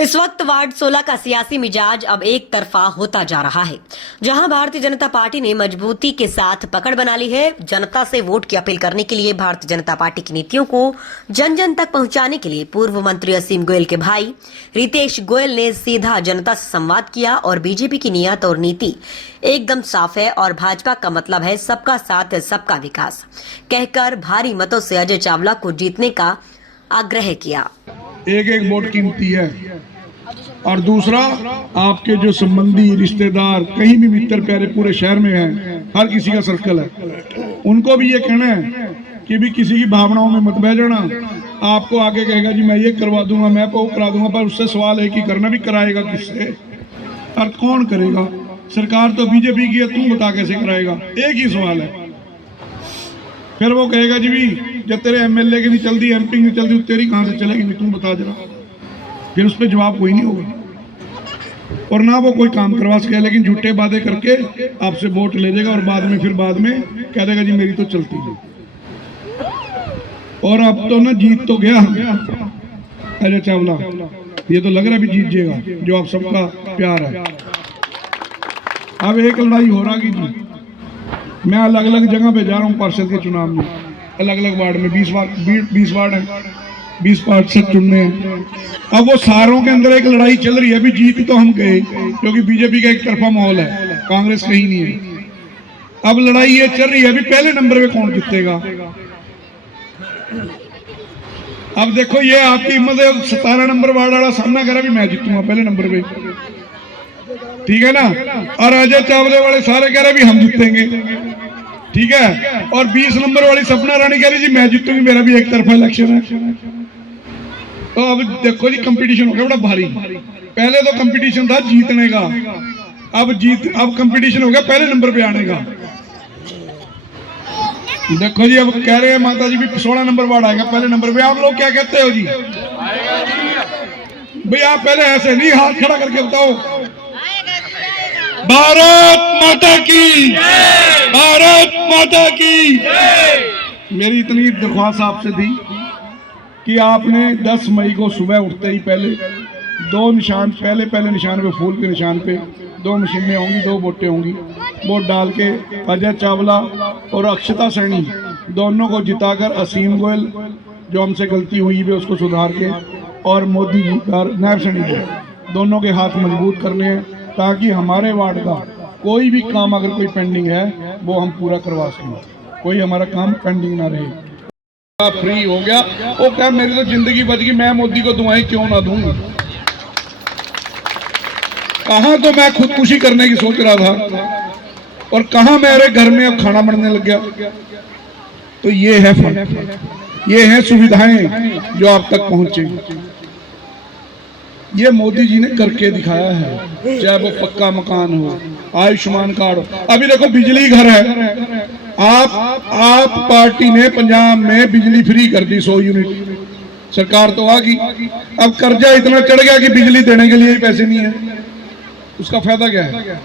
इस वक्त वार्ड 16 का सियासी मिजाज अब एक तरफा होता जा रहा है, जहां भारतीय जनता पार्टी ने मजबूती के साथ पकड़ बना ली है। जनता से वोट की अपील करने के लिए भारतीय जनता पार्टी की नीतियों को जन जन तक पहुंचाने के लिए पूर्व मंत्री असीम गोयल के भाई रितेश गोयल ने सीधा जनता से संवाद किया और बीजेपी की नीयत और नीति एकदम साफ है और भाजपा का मतलब है सबका साथ सबका विकास कहकर भारी मतों से अजय चावला को जीतने का आग्रह किया। एक एक वोट कीमती है और दूसरा आपके जो संबंधी रिश्तेदार कहीं भी मित्र प्यारे पूरे शहर में हैं, हर किसी का सर्कल है, उनको भी ये कहना है कि भी किसी की भावनाओं में मत बह जाना। आपको आगे कहेगा जी मैं ये करवा दूंगा, मैं वो करा दूंगा, पर उससे सवाल है कि करना भी कराएगा किससे और कौन करेगा। सरकार तो बीजेपी की है, तू बता कैसे कराएगा, एक ही सवाल है। फिर वो कहेगा जी भी जब तेरे एमएलए की नहीं चलती, एमपी की नहीं चलती, तेरी कहाँ से चलेगी, भी तुम बता जरा। फिर उस पर जवाब कोई नहीं होगा और ना वो कोई काम करवा सके, लेकिन झूठे वादे करके आपसे वोट ले जाएगा और बाद में कह देगा जी मेरी तो चलती है। और अब तो ना जीत तो गया अजय चावला, ये तो लग रहा है भी जीत जाएगा, जो आप सबका प्यार है। अब एक लड़ाई हो रहा कि जी मैं अलग अलग जगह पे जा रहा हूँ पार्षद के चुनाव में, अलग अलग वार्ड में 20 वार्ड है, 20 पार्षद चुनने हैं। अब वो सारों के अंदर एक लड़ाई चल रही है, अभी जीत तो हम गए क्योंकि बीजेपी का एक तरफा माहौल है, कांग्रेस कहीं नहीं है। अब लड़ाई ये चल रही है अभी पहले नंबर पे कौन जीतेगा। अब देखो ये आपकी हिम्मत है, 17 नंबर वार्ड वाला सामना करा भी मैं जीतूंगा पहले नंबर पे, ठीक है ना। और अजय चावले वाले सारे कह रहे भी हम जीतेंगे, ठीक है। और 20 नंबर वाली सपना रानी कह रही जी मैं जीतूंगी, मेरा भी एक तरफा इलेक्शन है। तो अब देखो जी कंपटीशन हो गया बड़ा भारी। पहले तो कंपटीशन था जीतने का, अब कंपटीशन हो गया पहले नंबर पे आने का। देखो जी अब कह रहे हैं माता जी भी 16 नंबर वार्ड आएगा पहले नंबर पे। आप लोग क्या कहते हो जी? भाई आप पहले ऐसे नहीं हाथ खड़ा करके बताओ। भारत माता की, भारत माता की। मेरी इतनी दरख्वास्त आपसे थी कि आपने 10 मई को सुबह उठते ही पहले 2 निशान, पहले निशान पे फूल के निशान पे 2 मशीनें होंगी, 2 वोटें होंगी, वोट डाल के अजय चावला और अक्षता सैनी दोनों को जिताकर असीम गोयल जो हमसे गलती हुई है उसको सुधार के और मोदी जी और नायब सैनी को दोनों के हाथ मजबूत करने हैं, ताकि हमारे वार्ड का कोई भी काम अगर कोई पेंडिंग है वो हम पूरा करवा सकें, कोई हमारा काम पेंडिंग ना रहे। फ्री हो गया वो क्या, मेरी तो जिंदगी बच गई, मैं मोदी को दुआएं क्यों ना दूं। कहां तो मैं खुदकुशी करने की सोच रहा था और कहां मेरे घर में अब खाना बनने लग गया। तो ये है फर्क, ये है सुविधाएं जो आप तक पहुंचे, ये मोदी जी ने करके दिखाया है। चाहे वो पक्का मकान हो, आयुष्मान कार्ड हो, अभी देखो बिजली घर है, आप पार्टी ने पंजाब में बिजली फ्री कर दी 100 यूनिट, सरकार तो आ गई। अब कर्जा इतना चढ़ गया कि बिजली देने के लिए ही पैसे नहीं है, उसका फायदा क्या है।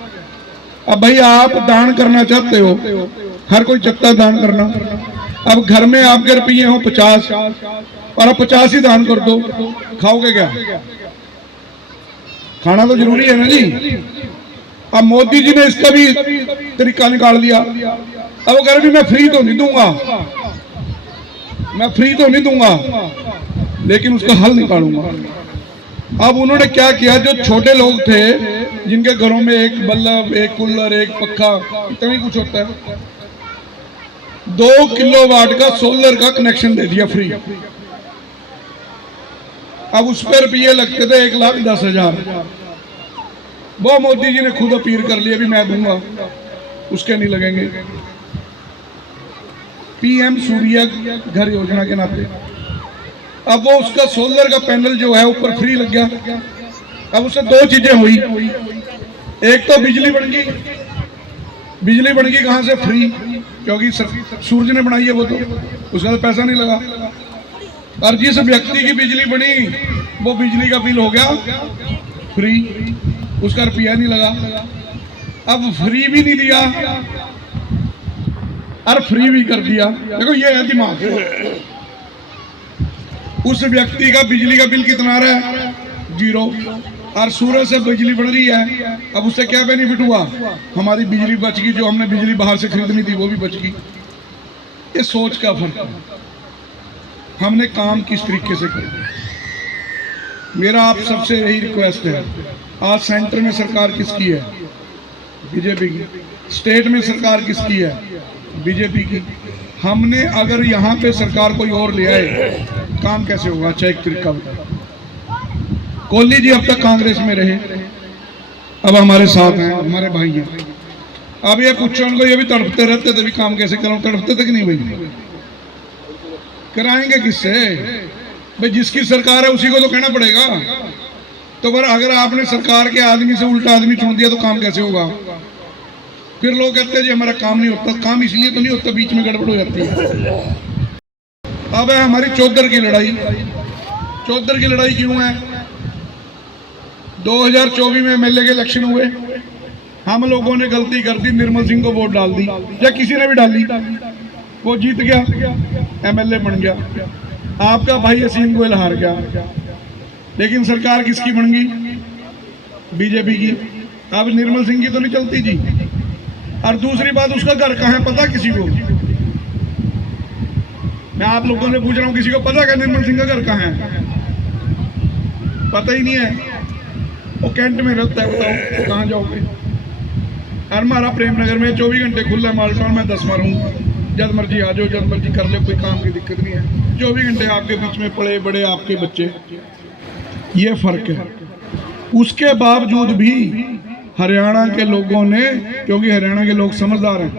अब भाई आप दान करना चाहते हो, हर कोई चाहता है दान करना। अब घर में आपके रुपये हो 50 और आप 50 ही दान कर दो, खाओगे क्या? खाना तो जरूरी है ना जी। अब मोदी जी ने इसका भी तरीका निकाल दिया। अब अगर भी मैं फ्री तो नहीं दूंगा, मैं फ्री तो नहीं दूंगा, लेकिन उसका हल निकालूंगा। अब उन्होंने क्या किया, जो छोटे लोग थे जिनके घरों में एक बल्ब, एक कूलर, एक पक्का, इतना ही कुछ होता है, 2 किलोवाट का सोलर का कनेक्शन दे दिया फ्री। अब उस पर रुपये लगते थे 1,10,000, वो मोदी जी ने खुद अपील कर लिया भी मैं दूंगा, उसके नहीं लगेंगे। पीएम सूर्य घर योजना के नाते अब वो उसका सोलर का पैनल जो है ऊपर फ्री लग गया। अब उससे 2 चीजें हुई, एक तो बिजली बन गई, बिजली बन गई कहां से? फ्री, क्योंकि सूरज ने बनाई है वो, तो उसका तो पैसा नहीं लगा। और जिस व्यक्ति की बिजली बनी वो बिजली का बिल हो गया फ्री, उसका रुपया नहीं लगा। अब फ्री भी नहीं दिया और फ्री भी कर दिया। देखो ये है दिमाग। उस व्यक्ति का बिजली का बिल कितना आ रहा है? जीरो। और सूरज से बिजली बन रही है, अब उससे क्या बेनिफिट हुआ? हमारी बिजली बच गई, जो हमने बिजली बाहर से खरीदनी थी वो भी बच गई। ये सोच का फर्क है, हमने काम किस तरीके से किया। मेरा आप सबसे यही रिक्वेस्ट है, आज सेंटर में सरकार किसकी है? बीजेपी की। स्टेट में सरकार किसकी है? बीजेपी की। हमने अगर यहाँ पे सरकार कोई और ले आए, काम कैसे होगा? अच्छा एक तरीका बताओ। कोहली जी अब तक कांग्रेस में रहे, अब हमारे साथ हैं, हमारे भाई हैं। अब ये पूछो उनको, ये भी तड़पते रहते थे, भी काम कैसे करूं? तड़पते थे कि नहीं भाई? कराएंगे किससे भाई? जिसकी सरकार है उसी को तो कहना पड़ेगा। तो पर अगर आपने सरकार के आदमी से उल्टा आदमी चुन दिया तो काम कैसे होगा? फिर लोग कहते हैं जी हमारा काम नहीं होता। काम इसलिए तो नहीं होता, बीच में गड़बड़ हो जाती है। अब है हमारी चौधर की लड़ाई। चौधर की लड़ाई क्यों है? 2024 में एमएलए के इलेक्शन हुए, हम लोगों ने गलती कर दी, निर्मल सिंह को वोट डाल दी, या किसी ने भी डाली, वो जीत गया, एमएलए बन गया। आपका भाई असीम गोयल हार गया, लेकिन सरकार किसकी बन गई? बीजेपी की। अब निर्मल सिंह की तो नहीं चलती जी। और दूसरी बात, उसका घर कहाँ है पता किसी को? मैं आप लोगों से पूछ रहा हूँ, किसी को पता है निर्मल सिंह का घर कहाँ है? पता ही नहीं है। वो कैंट में रहता है, बताओ कहाँ जाओगे? और हमारा प्रेमनगर में 24 घंटे खुला है, माल्टाउन में 10 मारूंगा, जब मर्जी आ जाओ, जब मर्जी कर ले, कोई काम की दिक्कत नहीं है। 24 घंटे आपके बीच में पड़े बड़े आपके बच्चे, ये फर्क है। उसके बावजूद भी हरियाणा के लोगों ने, क्योंकि हरियाणा के लोग समझदार हैं,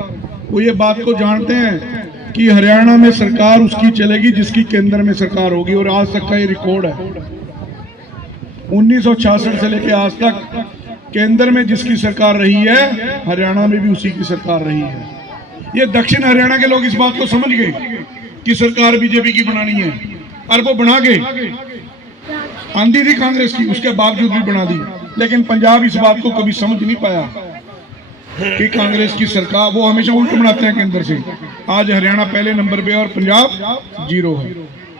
वो ये बात को जानते हैं कि हरियाणा में सरकार उसकी चलेगी जिसकी केंद्र में सरकार होगी। और आज तक का ये रिकॉर्ड है, 1966 से लेकर आज तक केंद्र में जिसकी सरकार रही है, हरियाणा में भी उसी की सरकार रही है। ये दक्षिण हरियाणा के लोग इस बात को समझ गए कि सरकार बीजेपी की बनानी है, और वो बना के आंधी थी कांग्रेस की, उसके बावजूद भी बना दी। लेकिन पंजाब इस बात को कभी समझ नहीं पाया कि कांग्रेस की सरकार, वो हमेशा उल्ट बनाते हैं केंद्र से। आज हरियाणा पहले नंबर पे और पंजाब जीरो है।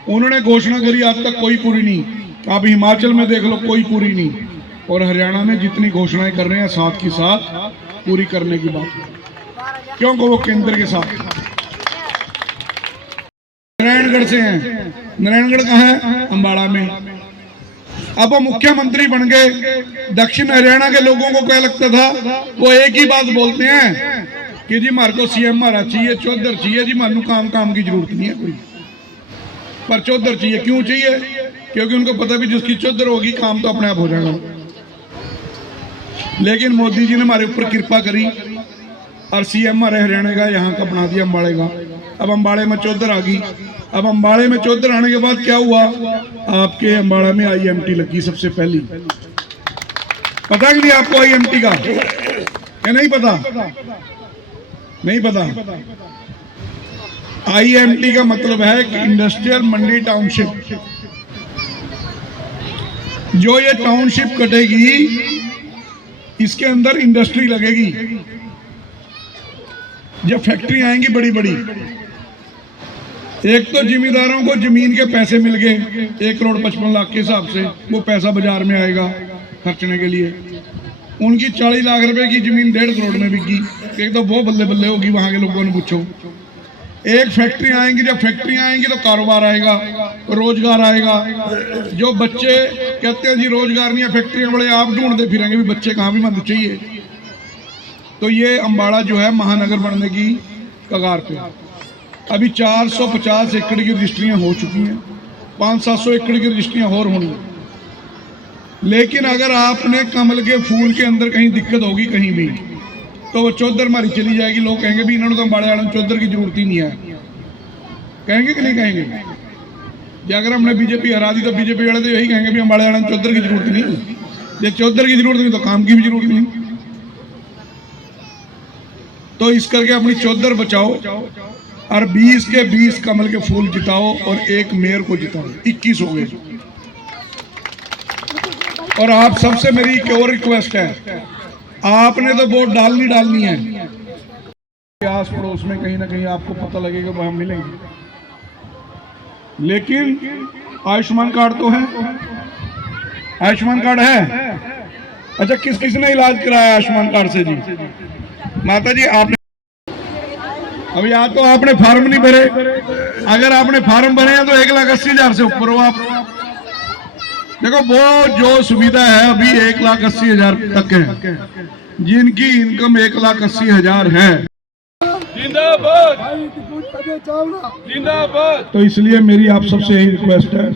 उन्होंने घोषणा करी, आज तक कोई पूरी नहीं। आप हिमाचल में देख लो, कोई पूरी नहीं। और हरियाणा में जितनी घोषणाएं कर रहे हैं, साथ की साथ पूरी करने की बात, क्योंकि वो केंद्र के साथ। नारायणगढ़ से हैं। नारायणगढ़ कहाँ है? अंबाला में। अब वो मुख्यमंत्री बन गए। दक्षिण हरियाणा के लोगों को क्या लगता था? वो एक ही बात बोलते हैं कि जी हमारे को सीएम हमारा चाहिए, चौधर चाहिए जी, मानू काम काम की जरूरत नहीं है कोई, पर चौधर चाहिए। क्यों चाहिए? क्योंकि उनको पता भी जिसकी चौधर होगी काम तो अपने आप हो जाएगा। लेकिन मोदी जी ने हमारे ऊपर कृपा करी और सीएम हमारे हरियाणा का यहाँ का बना दिया, अम्बाड़े का। अब अम्बाड़े में चौधर आ गई। अब अम्बाड़े में चौधर आने के बाद क्या हुआ? आपके अम्बाड़ा में आईएमटी लगी सबसे पहली। पता कि नहीं आपको आईएमटी का? क्या नहीं पता? नहीं पता। आईएमटी का मतलब है कि इंडस्ट्रियल मंडी टाउनशिप। जो ये टाउनशिप कटेगी, इसके अंदर इंडस्ट्री लगेगी। जब फैक्ट्री आएंगी बड़ी बड़ी, एक तो जिम्मेदारों को जमीन के पैसे मिल गए 1,55,00,000 के हिसाब से, वो पैसा बाजार में आएगा खर्चने के लिए। उनकी 40 लाख रुपए की जमीन 1.5 करोड़ में बिकी। एक तो वो बल्ले बल्ले होगी, वहां के लोगों ने पूछो। एक फैक्ट्री आएंगी, जब फैक्ट्री आएंगी तो कारोबार आएगा, रोजगार आएगा। जो बच्चे कहते हैं जी रोजगार नहीं है, फैक्ट्रियां बड़े आप ढूंढते फिरेंगे, भी बच्चे कहाँ भी मत चाहिए। तो ये अम्बाड़ा जो है महानगर बनने की कगार पे। अभी 450 एकड़ की रजिस्ट्रियां हो चुकी हैं, 500-700 एकड़ की रजिस्ट्रियां और होनी। लेकिन अगर आपने कमल के फूल के अंदर कहीं दिक्कत होगी कहीं भी, तो वो चौधर हमारी चली जाएगी। लोग कहेंगे भी इन्होंने तो अम्बाड़े वालों चौधर की जरूरत ही नहीं है। कहेंगे कि नहीं कहेंगे? या अगर हमने बीजेपी हरा दी तो बीजेपी वाले तो यही कहेंगे भी अम्बाड़े वालों चौधर की जरूरत नहीं। ये चौधर की जरूरत नहीं तो काम की भी जरूरत नहीं। तो इस करके अपनी चौधर बचाओ और 20 के 20 कमल के फूल जिताओ और एक मेयर को जिताओ। 21 हो गए। और आप सबसे मेरी एक और रिक्वेस्ट है, आपने तो वोट डालनी है। आस पड़ोस में कहीं ना कहीं आपको पता लगेगा वहां मिलेंगे, लेकिन आयुष्मान कार्ड तो है, आयुष्मान कार्ड है? अच्छा, किस किसने इलाज कराया आयुष्मान कार्ड से जी? माता जी आपने अभी या तो आपने फार्म नहीं भरे, अगर आपने फार्म भरे हैं तो 1,80,000 से ऊपर हो आप। देखो वो जो सुविधा है अभी 1,80,000 तक है, जिनकी इनकम 1,80,000 है। तो इसलिए मेरी आप सबसे यही रिक्वेस्ट है,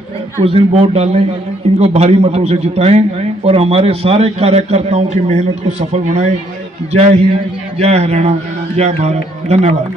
उस दिन वोट डालने, इनको भारी मतों से जिताएं और हमारे सारे कार्यकर्ताओं की मेहनत को सफल बनाएं। जय हिंद, जय हरियाणा, जय भारत। धन्यवाद।